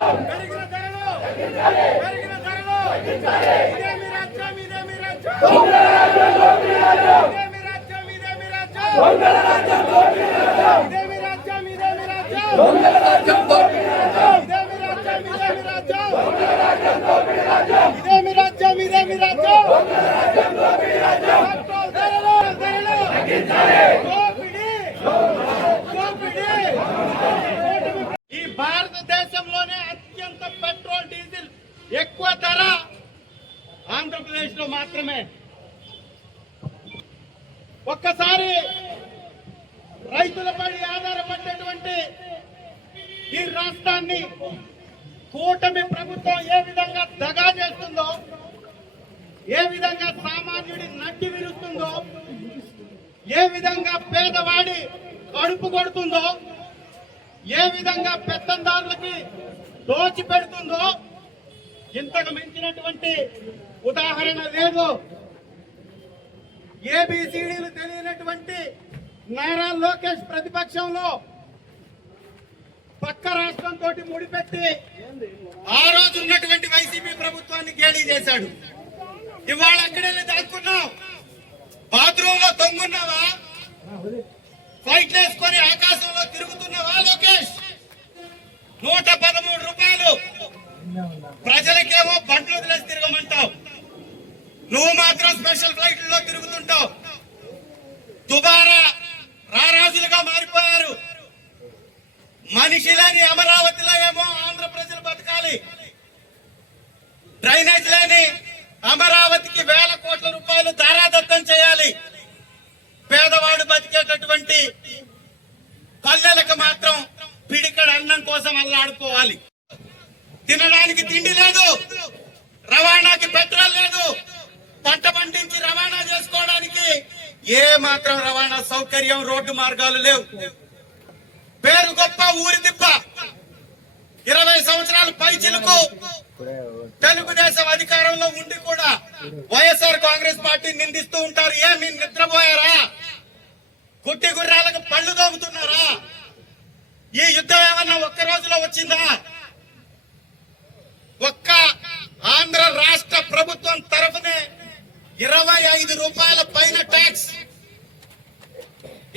పెరిగిన ధరలు పెరిగిన ధరలు ఇదేమి రాజ్యం ఇదేమి రాజ్యం ఇదేమి రాజ్యం ఇదేమి రాజ్యం ఇదేమి రాజ్యం ఇదేమి రాజ్యం ఇదేమి రాజ్యం ఇదేమి రాజ్యం పెట్రోల్ ధరలు ఈ భారతదేశంలోనే అత్యంత పెట్రోల్ డీజిల్ ఎక్కువ ధర ఆంధ్రప్రదేశ్ లో మాత్రమే. ఒక్కసారి రైతులపై ఆధారపడేటువంటి ఈ రాష్ట్రాన్ని కూటమి ప్రభుత్వం ఏ విధంగా దగా చేస్తుందో, ఏ విధంగా సామాన్యుడి నడ్డి విరుస్తుందో, ఏ విధంగా పేదవాడి కడుపు కొడుతుందో, ఏ విధంగా పెత్తందారులకి దోచి పెడుతుందో ఇంతకు మించినటువంటి ఉదాహరణ లేదు. ఏబిసిడీలు తెలియనటువంటి నారా లోకేష్ ప్రతిపక్షంలో పక్క రాష్ట్రంతో ముడిపెట్టి ఆ రోజు ఉన్నటువంటి వైసీపీ ప్రభుత్వాన్ని గేలీ చేశాడు. ఇవాళ అక్కడే దాక్కున్నావు, బాత్రూమ్ లో తొంగున్నావా, ఫైట్ వేసుకొని ఆకాశంలో తిరుగుతున్నావా లోకేష్? 113 రూపాయలు ప్రజలకేమో బండ్లు వదిలేసి తిరగమంటావు, నువ్వు మాత్రం స్పెషల్ ఫ్లైట్లలో తిరుగుతుంటావు. దుబారా రారాజులుగా మారిపోయారు. మనిషి లేని అమరావతిలో ఏమో ఆంధ్ర ప్రజలు బతకాలి, డ్రైనేజ్ లేని అమరావతికి వేల కోట్ల రూపాయలు ధారాదత్తం చేయాలి. పేదవాడు బతికేటటువంటి పల్లెలకు మాత్రం పిడికడ అన్నం కోసం అల్లాడుకోవాలి. తినడానికి తిండి లేదు, రవాణాకి పెట్రోల్ లేదు, పంట పండించి రవాణా చేసుకోవడానికి ఏ మాత్రం రవాణా సౌకర్యం, రోడ్డు మార్గాలు లేవు. పేరు గొప్ప ఊరి తిప్ప. 20 సంవత్సరాల పైచిలకు తెలుగుదేశం అధికారంలో ఉండి కూడా వైఎస్ఆర్ కాంగ్రెస్ పార్టీ నిందిస్తూ ఉంటారు. ఏమి నిద్రపోయారా? గుట్టి గుర్రాలకు పళ్ళు దోగుతున్నారా? ఈ యుద్ధం ఏమన్నా ఒక్క రోజులో వచ్చిందా? ఒక్క ఆంధ్ర రాష్ట్ర ప్రభుత్వం తరఫునే 25 రూపాయల పైన ట్యాక్స్.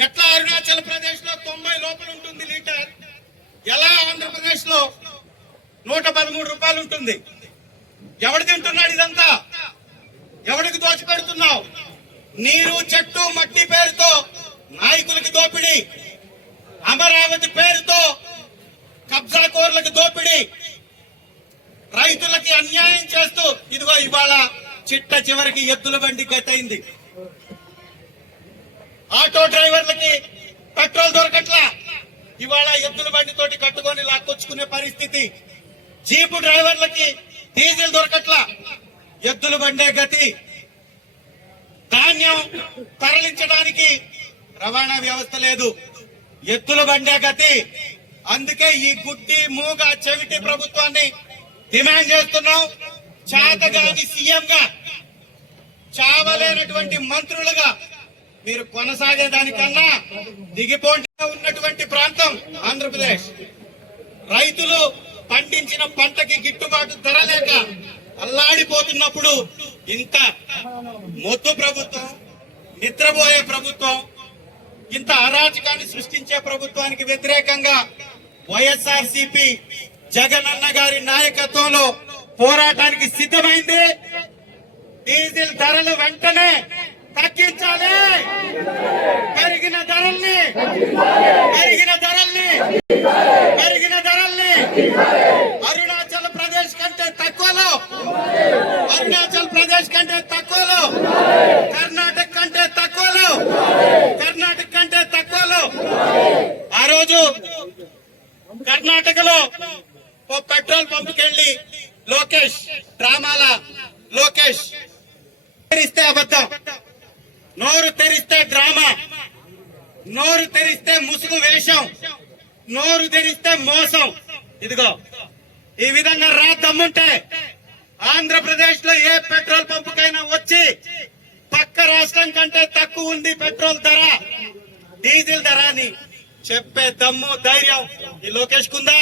ఎట్లా అరుణాచల్ ప్రదేశ్ లో 90 లోపల ఉంటుంది లీటర్, ఎలా ఆంధ్రప్రదేశ్ లో 113 రూపాయలు ఉంటుంది? ఎవడు తింటున్నాడు ఇదంతా? ఎవడికి దోచిపెడుతున్నావు? నీరు చెట్టు మట్టి పేరుతో నాయకులకి దోపిడీ, అమరావతి పేరుతో కబ్జాకోర్లకు దోపిడీ, రైతులకి అన్యాయం చేస్తూ ఇదిగో ఇవాళ చిట్ట చివరికి ఎద్దుల బండి గతైంది. ఆటో డ్రైవర్లకి పెట్రోల్ దొరకట్లా, ఇవాళ ఎద్దుల బండితోటి కట్టుకొని లాక్కొచ్చుకునే పరిస్థితి. జీపు డ్రైవర్లకి డీజిల్ దొరకట్లా, ఎద్దుల బండే గతి. ధాన్యం తరలించడానికి రవాణా వ్యవస్థ లేదు, ఎద్దుల బండే గతి. అందుకే ఈ గుడ్డి మూగ చెవిటి ప్రభుత్వాన్ని డిమాండ్ చేస్తున్నాం. చేతగాని సీఎంగా, చావలేనటువంటి మంత్రులుగా మీరు కొనసాగేదానికన్నా దిగిపోటీ ఉన్నటువంటి ప్రాంతం ఆంధ్రప్రదేశ్. రైతులు పండించిన పంటకి గిట్టుబాటు ధర లేక అల్లాడిపోతున్నప్పుడు ఇంత మొద్దు ప్రభుత్వం, నిద్రపోయే ప్రభుత్వం, ఇంత అరాచకాన్ని సృష్టించే ప్రభుత్వానికి వ్యతిరేకంగా వైఎస్ఆర్సీపీ జగనన్న గారి నాయకత్వంలో పోరాటానికి సిద్ధమైంది. డీజిల్ ధరలు వెంటనే తగ్గించాలి. పెరిగిన ధరల్ని అరుణాచల్ ప్రదేశ్ కంటే తక్కువలో, కర్ణాటక కంటే తక్కువలో. ఆ రోజు కర్ణాటకలో ఓ పెట్రోల్ పంపుకెళ్లి లోకేష్ డ్రామాల లోకేష్ తెరిస్తే అబద్ధం, నోరు తెరిస్తే డ్రామా, నోరు తెరిస్తే ముసుగు వేషం, నోరు తెరిస్తే మోసం. ఇదిగో ఈ విధంగా దమ్ముంటే ఆంధ్రప్రదేశ్ లో ఏ పెట్రోల్ పంపుకైనా వచ్చి పక్క రాష్ట్రం కంటే తక్కువ ఉంది పెట్రోల్ ధర, డీజిల్ ధర అని చెప్పే దమ్ము ధైర్యం ఈ లోకేష్ కుందా?